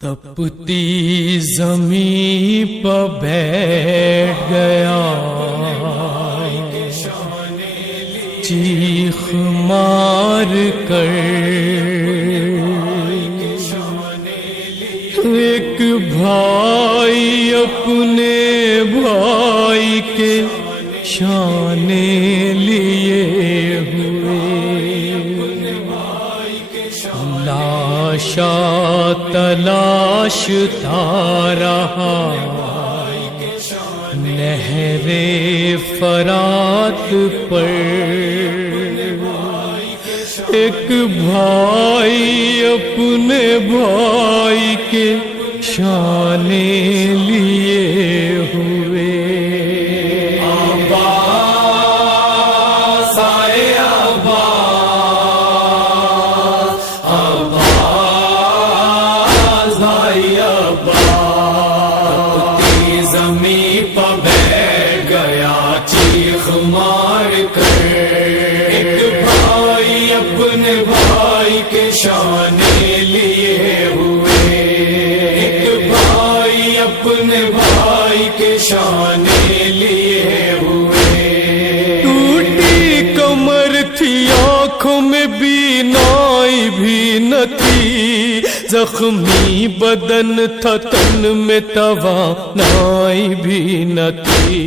تپتی زمین پر بیٹھ گیا، چیخ مار کر ایک بھائی اپنے بھائی کے شان لیے ہوئے، لاشا تلاشتا رہا نہر فرات پر، ایک بھائی اپنے بھائی کے شان لیے ہوئے۔ عباس آئے عباس، عباس بھائی عباس، زمین پر بیٹھ گیا چیخ مار کر، ایک بھائی اپنے بھائی کے شان لیے ہوئے، ایک بھائی اپنے بھائی کے شان لیے ہوئے۔ ٹوٹی کمر تھی، آنکھوں میں بینائی بھی نہ تھی، زخمی بدن تھا، تن میں توانائی بھی نہ تھی۔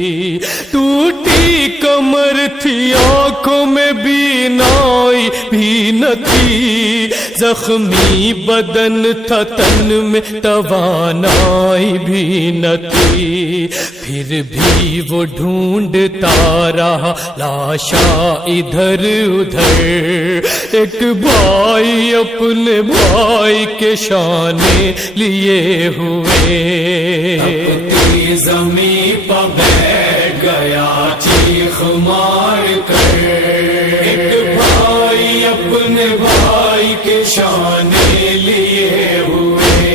ٹوٹی کمر تھی، آنکھوں میں بینائی بھی نہ تھی، زخمی بدن تھا، تن میں توانائی بھی نہ تھی۔ پھر بھی وہ ڈھونڈتا رہا لاشا ادھر ادھر، ایک بھائی اپنے بھائی کے شان لیے ہوئے۔ تپتی زمین پر بیٹھ گیا چیخ مار کر، ایک بھائی اپنے بھائی کے شان لیے ہوئے،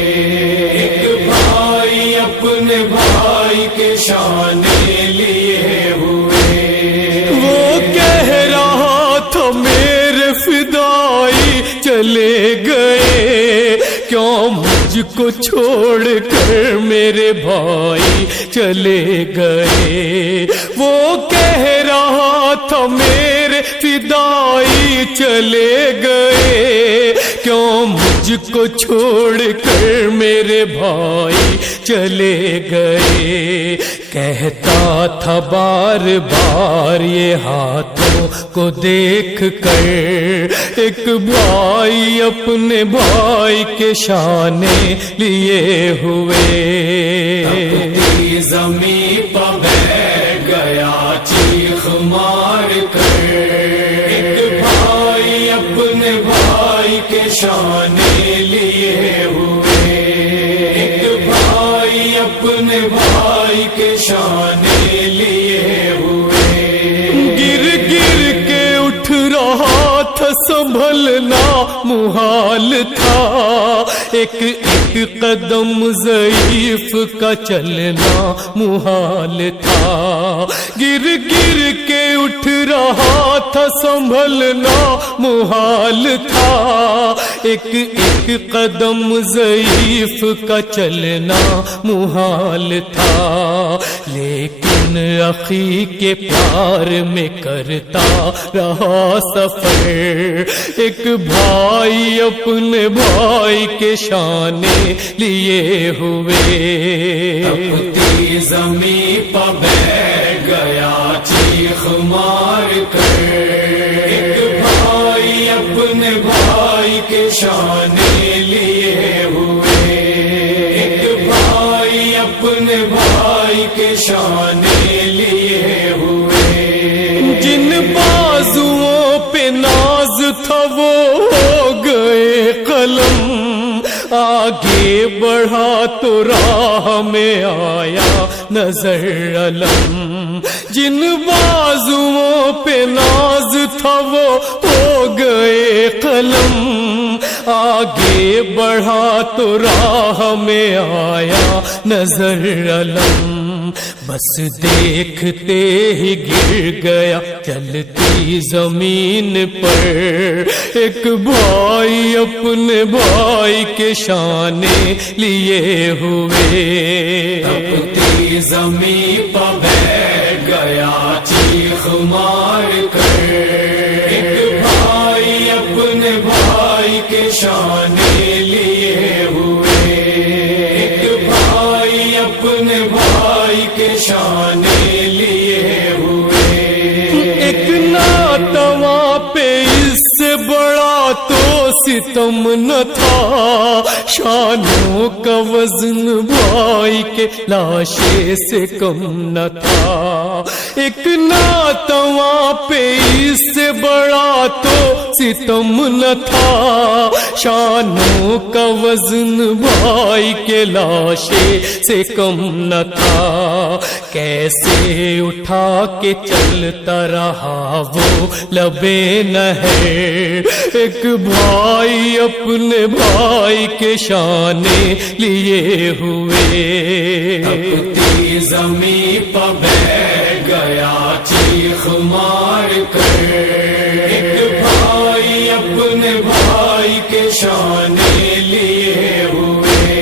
ایک بھائی اپنے بھائی کے شان لیے ہوئے۔ وہ کہہ رہا تھا میرے فدائی چلے گئے، کیوں مجھ کو چھوڑ کر میرے بھائی چلے گئے۔ وہ کہہ رہا تھا میرے فدائی چلے گئے، کیوں مجھ کو چھوڑ کر میرے بھائی چلے گئے۔ کہتا تھا بار بار یہ ہاتھوں کو دیکھ کر، ایک بھائی اپنے بھائی کے شان لیے ہوئے۔ تپتی زمین پر بیٹھ گیا چیخ مار کر، ایک بھائی اپنے بھائی کے شان لیے ہوئے، ایک بھائی اپنے بھائی کے شان لیے ہوئے۔ گر گر کے اٹھ رہا تھا، سنبھلنا محال تھا، ایک ایک قدم ضعیف کا چلنا محال تھا۔ گر گر کے اٹھ رہا تھا، سنبھلنا محال تھا، ایک ایک قدم ضعیف کا چلنا محال تھا۔ لیکن اخی کے پیار میں کرتا رہا سفر، ایک بھائی اپنے بھائی کے شان لیے ہوئے۔ تپتی زمین پر بیٹھ گیا چیخ مار کر، ایک بھائی اپنے بھائی کے شان لیے ہوئے، ایک بھائی اپنے بھائی کے شان لیے ہوئے۔ جن بازوؤں پہ ناز تھا وہ ہو گئے قلم، آگے بڑھا تو راہ میں آیا نظر علم۔ جن بازوؤں پہ ناز تھا وہ ہو گئے قلم، آگے بڑھا تو راہ میں آیا نظر علم۔ بس دیکھتے ہی گر گیا چلتی زمین پر ایک بھائی اپنے بھائی کے شانے لیے ہوئے تپتی زمین پر بیٹھ گیا چیخ مار کر ایک بھائی اپنے بھائی کے شانے لیے ہوئے ایک بھائی اپنے بھائی کے شانے لیے ہوئے ایک ناتواں پہ اس سے بڑا تو ستم نہ تھا شانوں کا وزن بھائی کے لاشے سے کم نہ تھا ایک ناتواں پہ اس سے بڑا تو ستم نہ تھا شانوں کا وزن بھائی کے لاشے سے کم نہ تھا کیسے اٹھا کے چلتا رہا وہ لبے نہر ایک بھائی اپنے بھائی کے شانے لیے ہوئے تپتی زمین پر بیٹھ گیا چیخ مار کر ایک بھائی اپنے بھائی کے شانے لیے ہوئے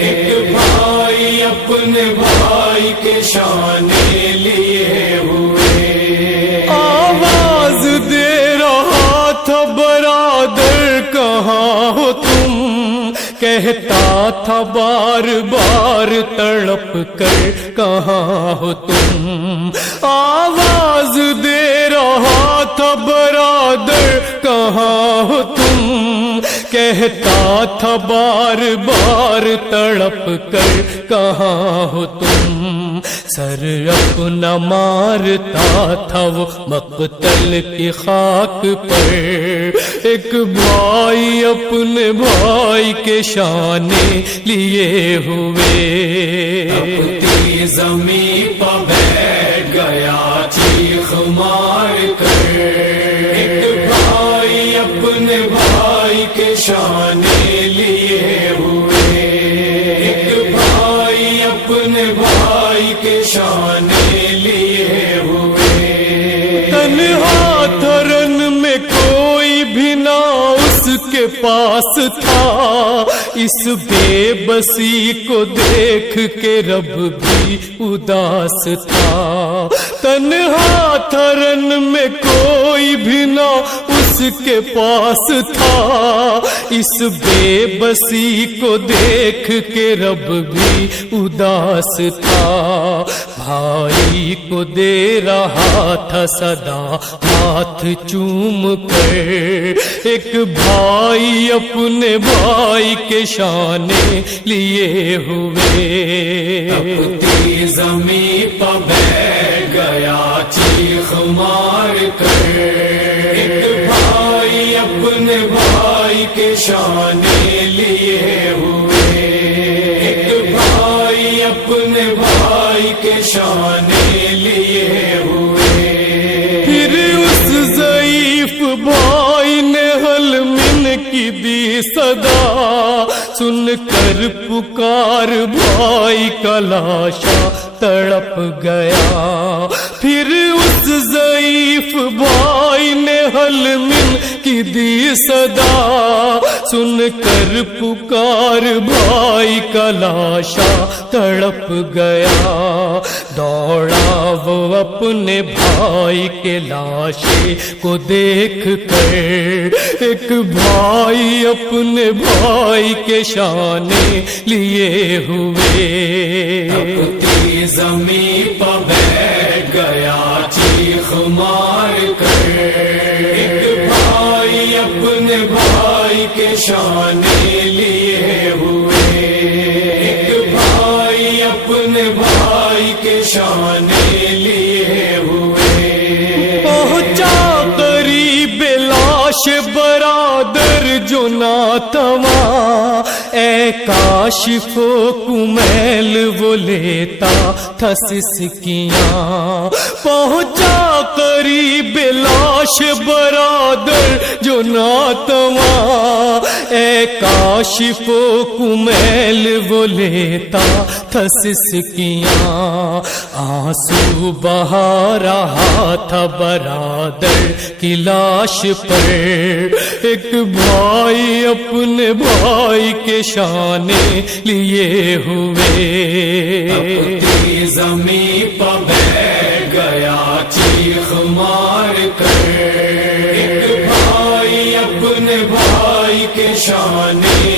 ایک بھائی اپنے بھائی کے شانے لیے ہوئے آواز دے رہا تھا برادر کہاں ہو تم کہتا تھا بار بار تڑپ کر کہاں ہو تم آواز دے رہا تھا برادر کہاں ہو تم کہتا تھا بار بار تڑپ کر کہاں ہو تم سر اپنا مارتا تھا وہ مقتل کی خاک پر ایک بھائی اپنے بھائی کے شانے لیے ہوئے تپتی زمین پر بیٹھ گیا چیخ مار کر ایک بھائی اپنے بھائی کے شانے لیے ہوئے ایک بھائی اپنے بھائی کے شانے لیے ہوئے تنہا تھرن میں کوئی بھی نہ اس کے پاس تھا اس بے بسی کو دیکھ کے رب بھی اداس تھا تنہا تھرن میں کوئی بھی نہ اس کے پاس تھا اس بے بسی کو دیکھ کے رب بھی اداس تھا بھائی کو دے رہا تھا صدا ہاتھ چوم کر ایک بھائی اپنے بھائی کے شانے لیے ہوئے تپتی زمین پر بیٹھ گیا چیخ مار کر ایک بھائی اپنے بھائی کے شانے لیے ہوئے ایک بھائی اپنے بھائی کے شانے لیے ہوئے پھر اس ضعیف بھائی نے حل من کی دی صدا سن کر پکار بھائی کا لاشا تڑپ گیا پھر اس ضعیف بھائی نے حل من کی دی صدا سن کر پکار بھائی کا لاشا تڑپ گیا دوڑا وہ اپنے بھائی کے لاشے کو دیکھ کر ایک بھائی اپنے بھائی کے شانے لیے ہوئے تپتی زمین پر بیٹھ گیا چیخ مار کر ایک بھائی اپنے بھائی کے شانے لیے ہوئے ایک بھائی اپنے بھائی کے شانے لیے ہوئے پہنچا قریب لاش برادر جو ناتواں اے کاش کو کمیل وہ لیتا تھا سسکیاں پہنچا قریب لاش برادر جو ناتواں اے کاشف و کمیل وہ لیتا تھا سسکیاں، آنسو بہا رہا تھا برادر کی لاش پر، ایک بھائی اپنے بھائی کے شانے لیے ہوئے، اپنی زمین پر بیٹھ گیا چیخ مار کر، ایک بھائی اپنے بھائی کے شانے